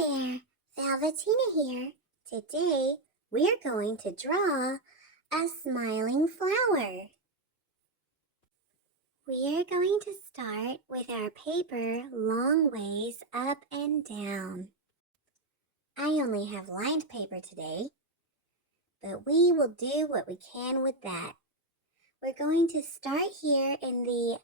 there, Velveteena here. Today we're going to draw a smiling flower. We're going to start with our paper long ways up and down. I only have lined paper today, but we will do what we can with that. We're going to start here in the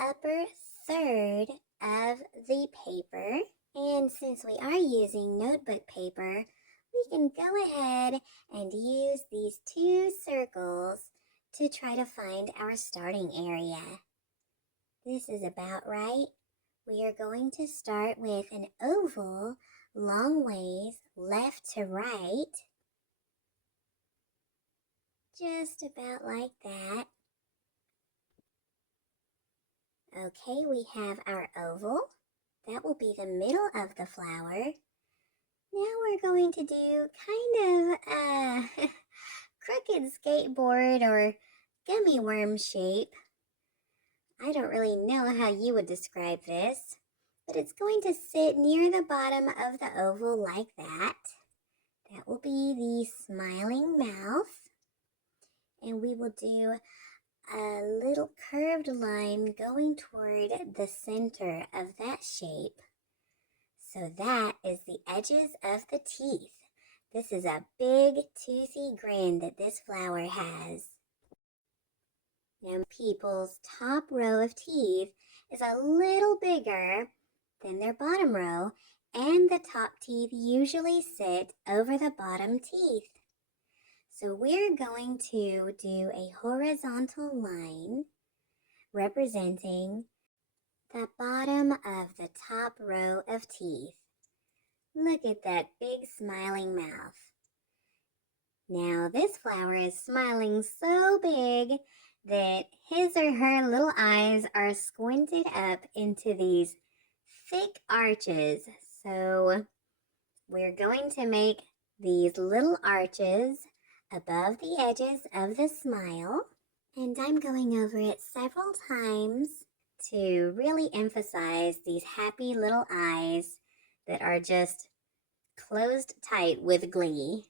upper third of the paper. And since we are using notebook paper, we can go ahead and use these two circles to try to find our starting area. This is about right. We are going to start with an oval, long ways left to right. Just about like that. Okay, we have our oval. That will be the middle of the flower. Now we're going to do kind of a crooked skateboard or gummy worm shape. I don't really know how you would describe this, but it's going to sit near the bottom of the oval like that. That will be the smiling mouth. And we will do a little curved line going toward the center of that shape. So that is the edges of the teeth. This is a big toothy grin that this flower has. Now people's top row of teeth is a little bigger than their bottom row, and the top teeth usually sit over the bottom teeth. So we're going to do a horizontal line representing the bottom of the top row of teeth. Look at that big smiling mouth. Now this flower is smiling so big that his or her little eyes are squinted up into these thick arches. So we're going to make these little arches above the edges of the smile. And I'm going over it several times to really emphasize these happy little eyes that are just closed tight with glee.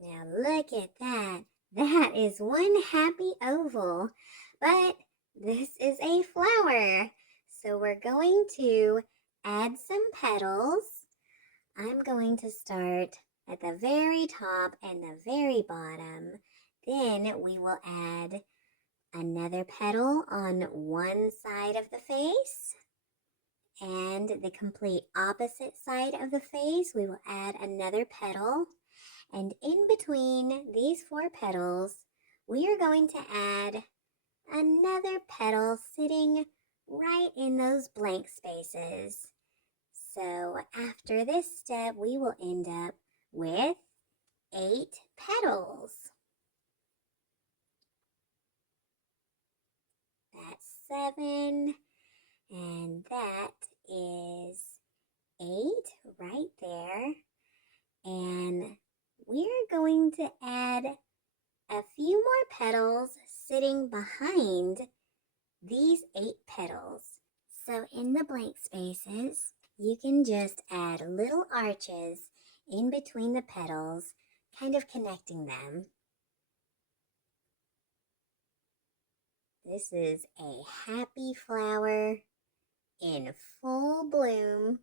Now look at that. That is one happy oval, but this is a flower. So we're going to add some petals. I'm going to start at the very top and the very bottom. Then we will add another petal on one side of the face. And the complete opposite side of the face, we will add another petal. And in between these four petals, we are going to add another petal sitting right in those blank spaces. So after this step, we will end up with 8 petals. That's 7, and that is 8 right there. And we're going to add a few more petals sitting behind these 8 petals. So in the blank spaces, you can just add little arches in between the petals, kind of connecting them. This is a happy flower in full bloom.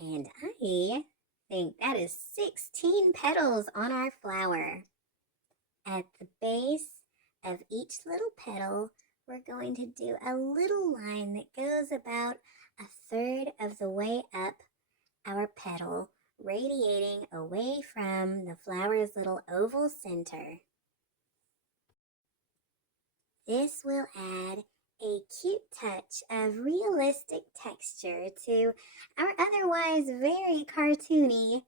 And I think that is 16 petals on our flower. At the base of each little petal, we're going to do a little line that goes about a third of the way up our petal, radiating away from the flower's little oval center. This will add a cute touch of realistic texture to our otherwise very cartoony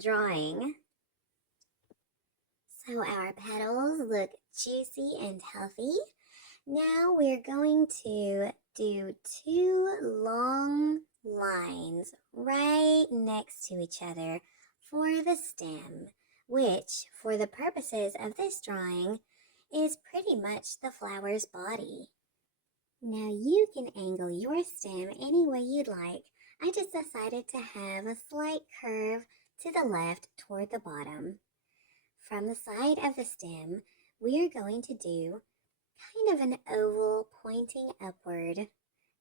drawing. So our petals look juicy and healthy. Now we're going to do 2 long lines right next to each other for the stem, which, for the purposes of this drawing, is pretty much the flower's body. Now you can angle your stem any way you'd like. I just decided to have a slight curve to the left toward the bottom. From the side of the stem, we are going to do kind of an oval pointing upward.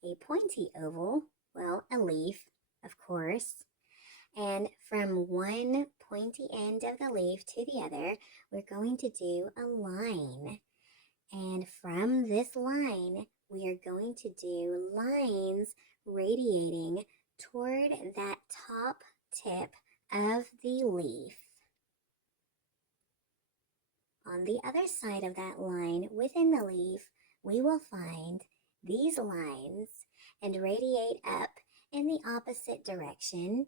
A pointy oval, well, a leaf, of course. And from one pointy end of the leaf to the other, we're going to do a line. And from this line, we are going to do lines radiating toward that top tip of the leaf. On the other side of that line within the leaf, we will find these lines and radiate up in the opposite direction,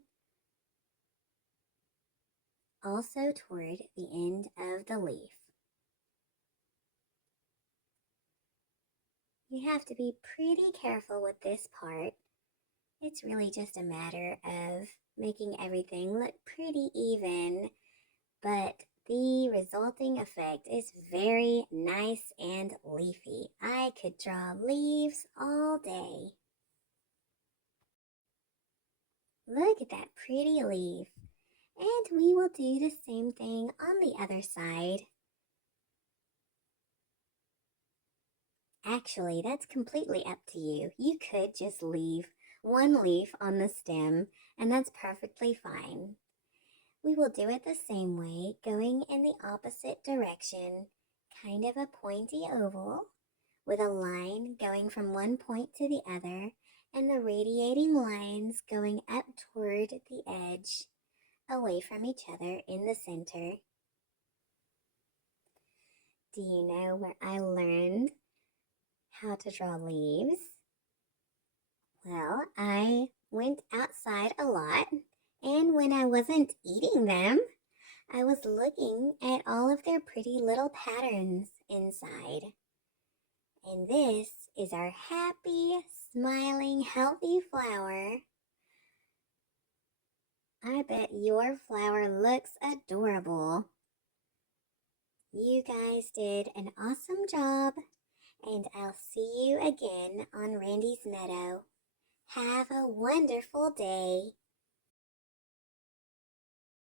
also toward the end of the leaf. You have to be pretty careful with this part. It's really just a matter of making everything look pretty even, but the resulting effect is very nice and leafy. I could draw leaves all day. Look at that pretty leaf. And we will do the same thing on the other side. Actually, that's completely up to you. You could just leave one leaf on the stem, and that's perfectly fine. We will do it the same way, going in the opposite direction, kind of a pointy oval, with a line going from one point to the other, and the radiating lines going up toward the edge, away from each other in the center. Do you know where I learned how to draw leaves? Well, I went outside a lot, and when I wasn't eating them, I was looking at all of their pretty little patterns inside. And this is our happy, smiling, healthy flower. I bet your flower looks adorable. You guys did an awesome job, and I'll see you again on Randy's Meadow. Have a wonderful day.